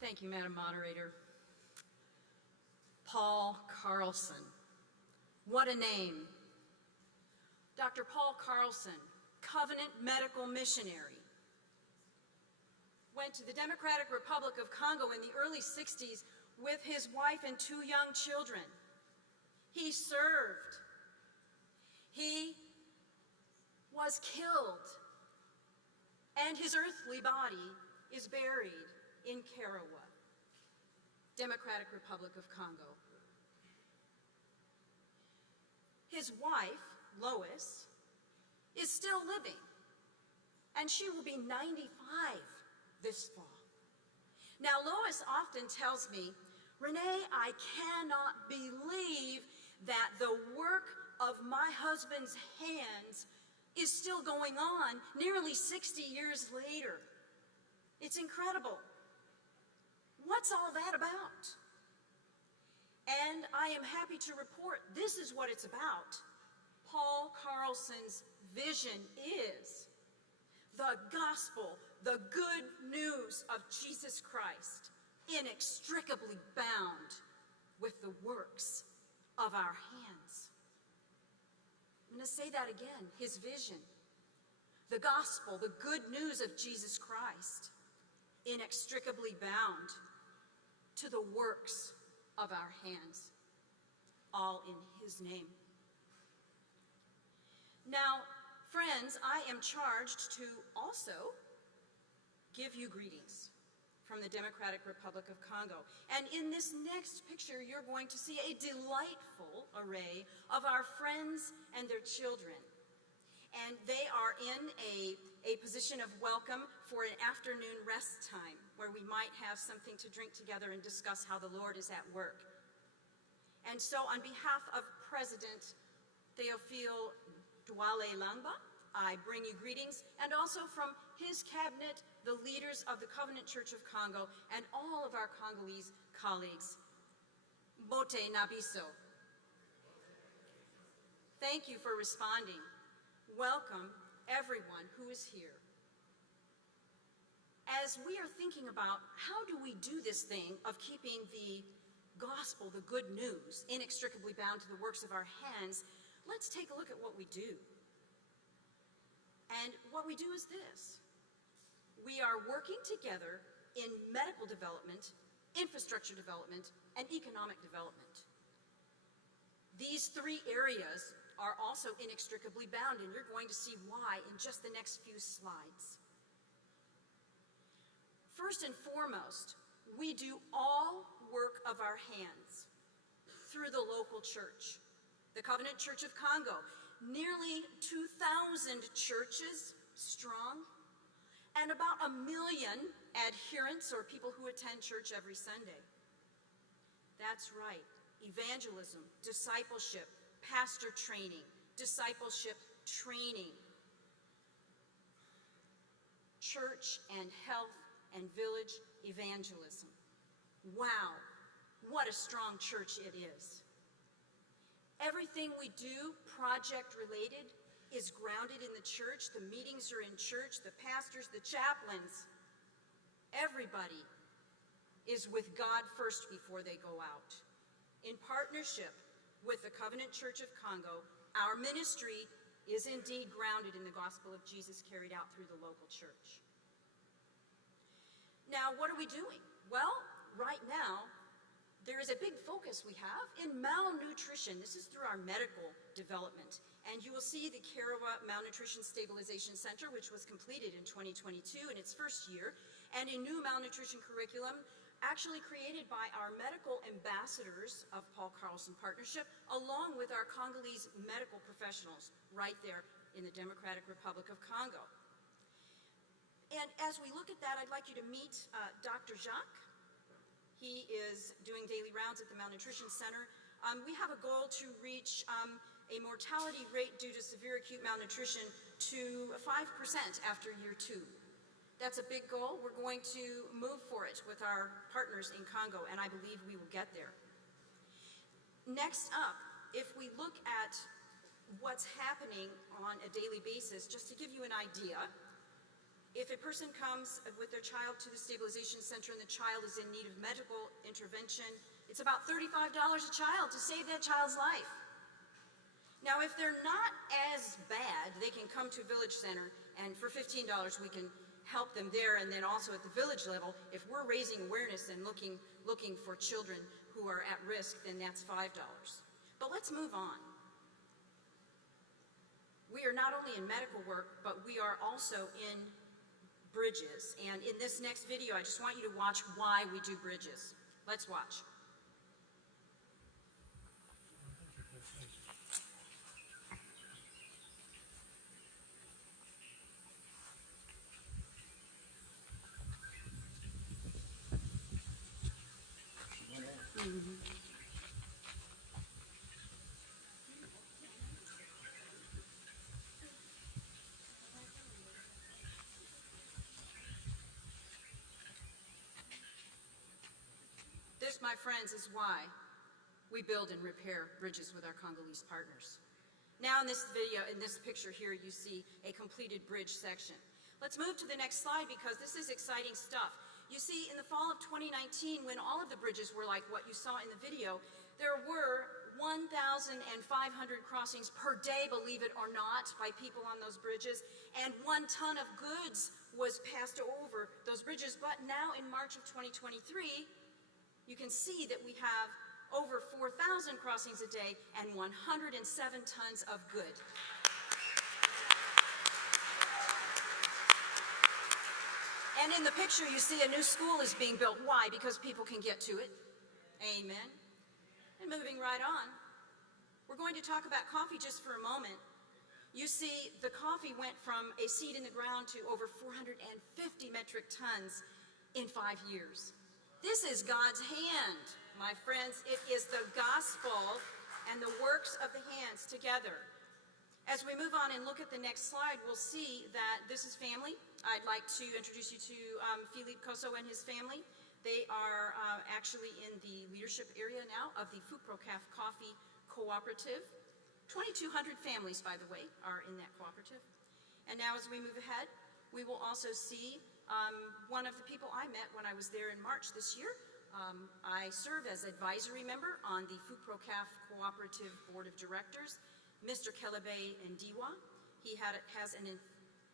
Thank you, Madam Moderator. Paul Carlson. What a name. Dr. Paul Carlson, Covenant Medical Missionary, went to the Democratic Republic of Congo in the early 60s with his wife and 2 young children. He served. He was killed, and his earthly body is buried in Karawa, Democratic Republic of Congo. His wife, Lois, is still living, and she will be 95 this fall. Now, Lois often tells me, Renee, I cannot believe that the work of my husband's hands is still going on nearly 60 years later. It's incredible. What's all that about? And I am happy to report this is what it's about. Paul Carlson's vision is the gospel, the good news of Jesus Christ, inextricably bound with the works of our hands. I'm going to say that again, his vision. The gospel, the good news of Jesus Christ, inextricably bound to the works of our hands, all in his name. Now, friends, I am charged to also give you greetings from the Democratic Republic of Congo. And in this next picture, you're going to see a delightful array of our friends and their children. And they are in a position of welcome for an afternoon rest time where we might have something to drink together and discuss how the Lord is at work. And so on behalf of President Theophile Douale Langba, I bring you greetings, and also from his cabinet, the leaders of the Covenant Church of Congo, and all of our Congolese colleagues. Bote Nabiso. Thank you for responding. Welcome everyone who is here. As we are thinking about how do we do this thing of keeping the gospel, the good news, inextricably bound to the works of our hands, let's take a look at what we do. And what we do is this. We are working together in medical development, infrastructure development, and economic development. These 3 areas are also inextricably bound, and you're going to see why in just the next few slides. First and foremost, we do all work of our hands through the local church, the Covenant Church of Congo, nearly 2,000 churches strong, and about 1 million adherents or people who attend church every Sunday. That's right, evangelism, discipleship, pastor training, discipleship training, church and health and village evangelism. Wow, what a strong church it is. Everything we do, project related, is grounded in the church. The meetings are in church, the pastors, the chaplains, everybody is with God first before they go out. In partnership with the Covenant Church of Congo, our ministry is indeed grounded in the gospel of Jesus carried out through the local church. Now, what are we doing? Well, right now, there is a big focus we have in malnutrition. This is through our medical development. And you will see the Karawa Malnutrition Stabilization Center, which was completed in 2022 in its first year, and a new malnutrition curriculum actually created by our medical ambassadors of Paul Carlson Partnership, along with our Congolese medical professionals right there in the Democratic Republic of Congo. And as we look at that, I'd like you to meet Dr. Jacques. He is doing daily rounds at the Malnutrition Center. We have a goal to reach a mortality rate due to severe acute malnutrition to 5% after year 2. That's a big goal. We're going to move for it with our partners in Congo, and I believe we will get there. Next up, if we look at what's happening on a daily basis, just to give you an idea, if if a person comes with their child to the stabilization center and the child is in need of medical intervention, it's about $35 a child to save that child's life. Now, if they're not as bad, they can come to Village Center, and for $15 we can help them there, and then also at the village level, if we're raising awareness and looking for children who are at risk, then that's $5. But let's move on. We are not only in medical work, but we are also in bridges. And in this next video, I just want you to watch why we do bridges. Let's watch. This, my friends, is why we build and repair bridges with our Congolese partners. Now in this video, in this picture here, you see a completed bridge section. Let's move to the next slide because this is exciting stuff. You see, in the fall of 2019, when all of the bridges were like what you saw in the video, there were 1,500 crossings per day, believe it or not, by people on those bridges, and 1 ton of goods was passed over those bridges. But now in March of 2023, you can see that we have over 4,000 crossings a day and 107 tons of good. And in the picture you see a new school is being built. Why? Because people can get to it. Amen. And moving right on, we're going to talk about coffee just for a moment. You see, the coffee went from a seed in the ground to over 450 metric tons in 5 years. This is God's hand, my friends. It is the gospel and the works of the hands together. As we move on and look at the next slide, we'll see that this is family. I'd like to introduce you to Philippe Cosso and his family. They are actually in the leadership area now of the Fuprocaf Coffee Cooperative. 2,200 families, by the way, are in that cooperative. And now as we move ahead, we will also see one of the people I met when I was there in March this year. I serve as advisory member on the Fuprocaf Cooperative Board of Directors, Mr. Kelebe Ndiwa. He has an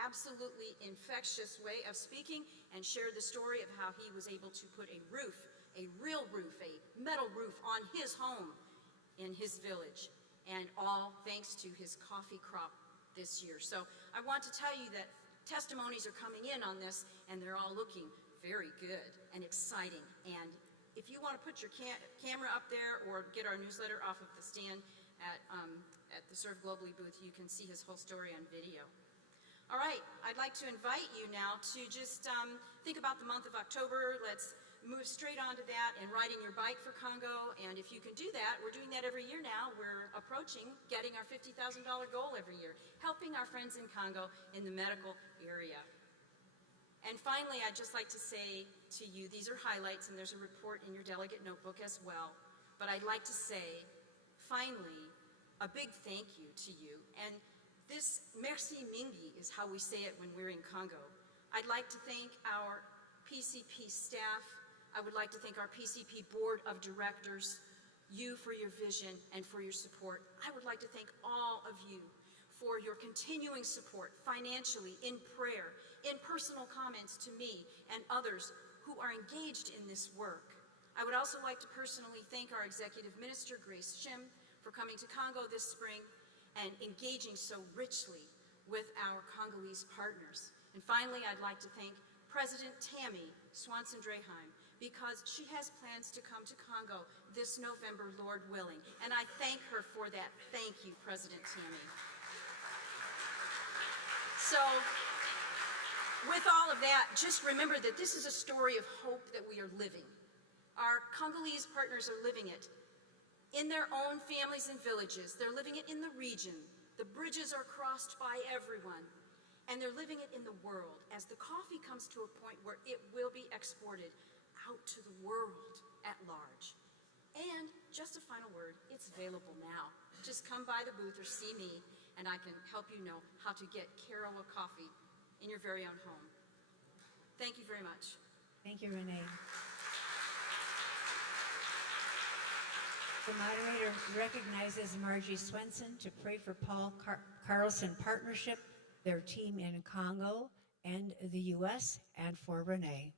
absolutely infectious way of speaking and shared the story of how he was able to put a roof, a real roof, a metal roof on his home in his village, and all thanks to his coffee crop this year. So I want to tell you that testimonies are coming in on this, and they're all looking very good and exciting. And if you want to put your camera up there or get our newsletter off of the stand at the Serve Globally booth, you can see his whole story on video. All right, I'd like to invite you now to just think about the month of October. Let's move straight on to that and riding your bike for Congo. And if you can do that, we're doing that every year now. We're approaching getting our $50,000 goal every year, helping our friends in Congo in the medical area. And finally, I'd just like to say to you, these are highlights, and there's a report in your delegate notebook as well. But I'd like to say, finally, a big thank you to you. And this merci mingi is how we say it when we're in Congo. I'd like to thank our PCP staff. I would like to thank our PCP Board of Directors, you for your vision and for your support. I would like to thank all of you for your continuing support financially, in prayer, in personal comments to me and others who are engaged in this work. I would also like to personally thank our Executive Minister, Grace Shim, for coming to Congo this spring and engaging so richly with our Congolese partners. And finally, I'd like to thank President Tammy Swanson-Draheim, because she has plans to come to Congo this November, Lord willing. And I thank her for that. Thank you, President Tammy. So, with all of that, just remember that this is a story of hope that we are living. Our Congolese partners are living it in their own families and villages. They're living it in the region. The bridges are crossed by everyone. And they're living it in the world as the coffee comes to a point where it will be exported out to the world at large. And just a final word, it's available now. Just come by the booth or see me, and I can help you know how to get Karawa coffee in your very own home. Thank you very much. Thank you, Renee. The moderator recognizes Margie Swenson to pray for Paul Carlson Partnership, their team in Congo and the U.S., and for Renee.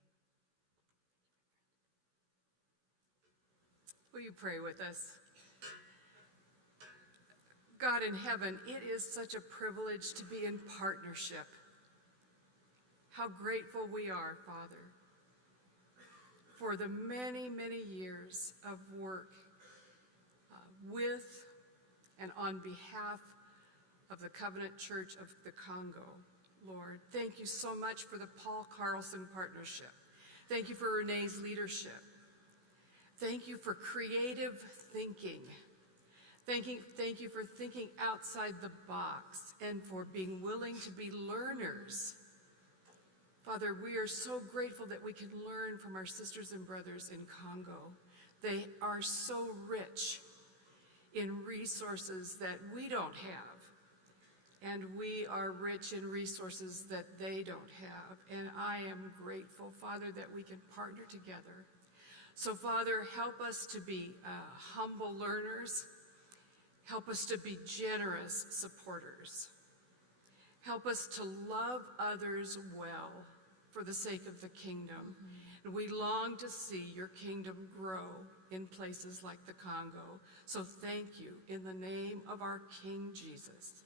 Will you pray with us? God in heaven, it is such a privilege to be in partnership. How grateful we are, Father, for the many, many years of work with and on behalf of the Covenant Church of the Congo. Lord, thank you so much for the Paul Carlson Partnership. Thank you for Renee's leadership. Thank you for creative thinking. Thank you for thinking outside the box and for being willing to be learners. Father, we are so grateful that we can learn from our sisters and brothers in Congo. They are so rich in resources that we don't have, and we are rich in resources that they don't have. And I am grateful, Father, that we can partner together. So, Father, help us to be humble learners. Help us to be generous supporters. Help us to love others well for the sake of the kingdom. And we long to see your kingdom grow in places like the Congo. So thank you in the name of our King Jesus.